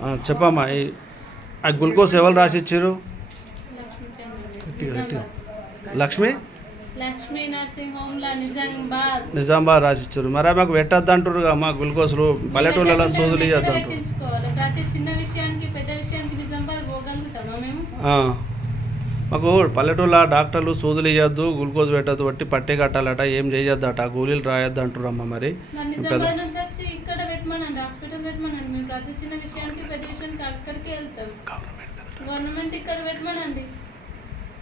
ఆ, చెప్పమ్మా ఆ గ్లూకోజ్ ఎవరు రాసి ఇచ్చారు లక్ష్మీ నర్సింగ్ నిజామాబాద్ నిజామాబాద్ రాసి ఇచ్చారు మరి మాకు పెట్టద్దు అంటారు అమ్మా గ్లూకోజ్లు పల్లెటూళ్ళలో సూదులు ఇవ్వద్దు ప్రతి చిన్న విషయానికి పెద్ద విషయానికి నిజామాబాద్ పోగలుగుతామా మేము. మాకు పల్లెటూళ్ళ డాక్టర్లు సూదులు ఇవ్వద్దు గ్లూకోజ్ పెట్టద్దు బట్టి పట్టే కట్టాలట ఏం చేయొద్దట గోళీలు రాయొద్దు అంటారమ్మా మరి. గవర్నమెంట్ ఇక్కడ పెట్టమనండి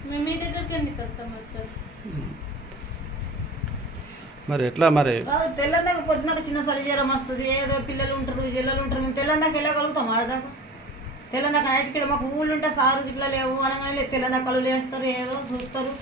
మేము మీ దగ్గరికి ఎందుకు వస్తాం అట్లా మరి ఎట్లా మరి? తెల్లందాక పొద్దున్నక చిన్న జ్వరం వస్తుంది ఏదో పిల్లలు ఉంటారు చెల్లెలు ఉంటారు మేము తెల్లందాక వెళ్ళగలుగుతాం ఆడదాకా. తెల్లందాక నైట్కి ఇక్కడ మాకు ఊళ్ళు ఉంటే సారు ఇట్లా లేవు అనగానే లేదు. తెల్లందాక కళ్ళు లేస్తారు ఏదో చూస్తారు.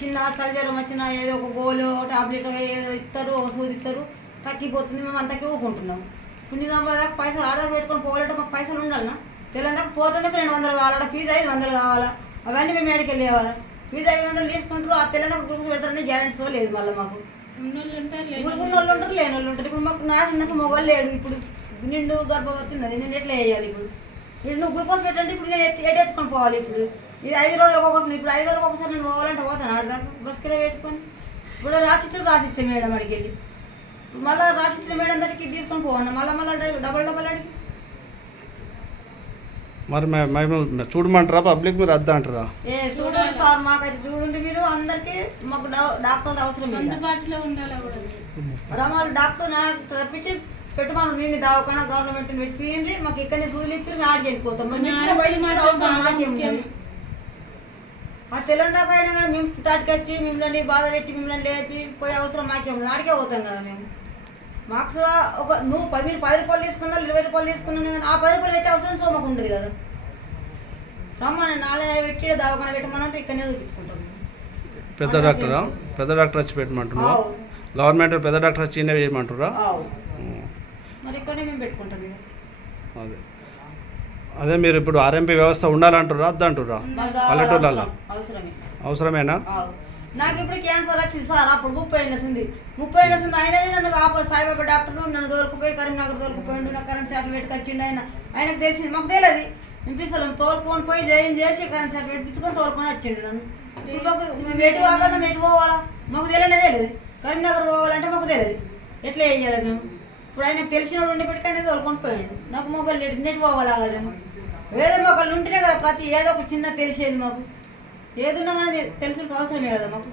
చిన్న సలి జ్వరం వచ్చినా ఏదో ఒక గోలు టాబ్లెట్ ఏదో ఇస్తారు ఒక సూది ఇస్తారు. తగ్గిపోతుంది మేము అంతకే ఊకుంటున్నాం ఇప్పుడు నిజామాబాద్ పైసలు ఆర్డర్ పెట్టుకొని పోవాలంటే మాకు పైసలు ఉండాలనా తెల్లందాక పోతుందాక రెండు వందలు కావాలా? ఫీజు ఐదు వందలు కావాలా? అవన్నీ మేము ఏడికి వెళ్ళేవాళ్ళం. ఫీజు ఐదు వందలు తీసుకుంటారు ఆ తెల్లందాక గ్రూప్స్ పెడతారని గ్యారెంటీస్ లేదు మళ్ళీ మాకు. ఉన్న వాళ్ళు ఉంటారు లేని వాళ్ళు ఉంటారు ఇప్పుడు మాకు నా చిన్నకు మొగలు లేడు. ఇప్పుడు నిండు గర్భవతి ఉన్నది నేను ఎట్లా వేయాలి ఇప్పుడు? ఇప్పుడు నువ్వు గ్లూకోజ్ పెట్టంటే ఇప్పుడు నేను ఎటు ఎత్తుకొని పోవాలి ఇప్పుడు. ఇది ఐదు రోజులకు ఒకటి ఉంది. ఇప్పుడు ఐదు రోజులకు ఒకసారి నేను పోవాలంటే పోతాను. ఆడదాకా బస్సులో పెట్టుకొని? ఇప్పుడు రాసిచ్చారు రాసిచ్చే మేడం అడిగి వెళ్ళి. మళ్ళీ రాసిచ్చిన మేడం దగ్గరికి తీసుకొని పోవాలి మళ్ళీ మళ్ళీ డబల్ డబల్ అడిగి. మరి మేము చూడమంటారా? పబ్లిక్ మీరు వద్దా అంటారా? ఏ చూడండి సార్ మాకైతే చూడండి మీరు. అందరికీ మాకు డాక్టర్ అవసరం అందుబాటులో ఉండాలి కూడా రమాలు డాక్టర్ నాకు రప్పించి పెట్టమను నేను దవాఖాన గవర్నమెంట్ పెట్టింది మాకు ఇక్కడనే సూదులు ఇప్పి మేము ఆడికి వెళ్ళిపోతాం. ఆ తెలంగాణ అయినా కానీ మేము తాటికొచ్చి మిమ్మల్ని బాధ పెట్టి మిమ్మల్ని లేపి పోయే అవసరం మాకేం ఆడికే పోతాం కదా మేము. మాకు ఒక నువ్వు పది మీరు పది రూపాయలు తీసుకున్నా ఇరవై రూపాయలు తీసుకున్నా కానీ ఆ పది రూపాయలు పెట్టే అవసరం సో మాకు ఉండదు కదా. రమ్మని నాలుగు పెట్టి దవాఖాన పెట్టమనంటే ఇక్కడనే చూపించుకుంటాం. పెద్ద డాక్టరా? పెద్ద డాక్టర్ వచ్చి పెట్టమంటున్నావా. గవర్నమెంట్ పెద్ద డాక్టర్ వచ్చి చేయమంటారా. మరి మేము పెట్టుకుంటాం ఇక. అదే. అదే మీరు ఇప్పుడు ఆర్ఎంపీ వ్యవస్థ ఉండాలంటారా వద్దంటారా అవసరమే. అవసరమేనా. నాకు ఇప్పుడు క్యాన్సర్ వచ్చింది సార్ అప్పుడు ముప్పై ఏళ్ళ ఉంది ముప్పై ఏళ్ళ ఉంది అయినా నన్ను కాపాడు. సాయిబాబా డాక్టర్ నన్ను దొరికిపోయి కరీంనగర్ దొరికిపోయిండు నాకు కరెంట్ సర్టిఫికేట్ వచ్చిండు ఆయన. ఆయనకు తెలిసింది మాకు తెలియదు. వినిపిస్తలేం తోలుకొని పోయి జైన్ చేసి కరెంట్ సర్టిఫికేట్ ఇప్పించుకొని తోలుకొని వచ్చిండు నన్ను. మేము ఎటు ఆగదాం ఎటు పోవాలా? మాకు తెలియనే తెలియదు. కరీంనగర్ పోవాలంటే మాకు తెలియదు. ఎట్లా వేయాలి మేము? ఇప్పుడు ఆయనకు తెలిసిన వాడు ఉండేప్పటికైనా తోలుకొని పోయాడు. నాకు మొగలు లేడు నెట్ పోవాలి ఆగలేము వేరే మొక్కలు ఉంటేనే కదా ప్రతి ఏదో ఒక చిన్న తెలిసేది మాకు. ఏదున్నా కానీ తెలుసుకు అవసరమే కదా మాకు.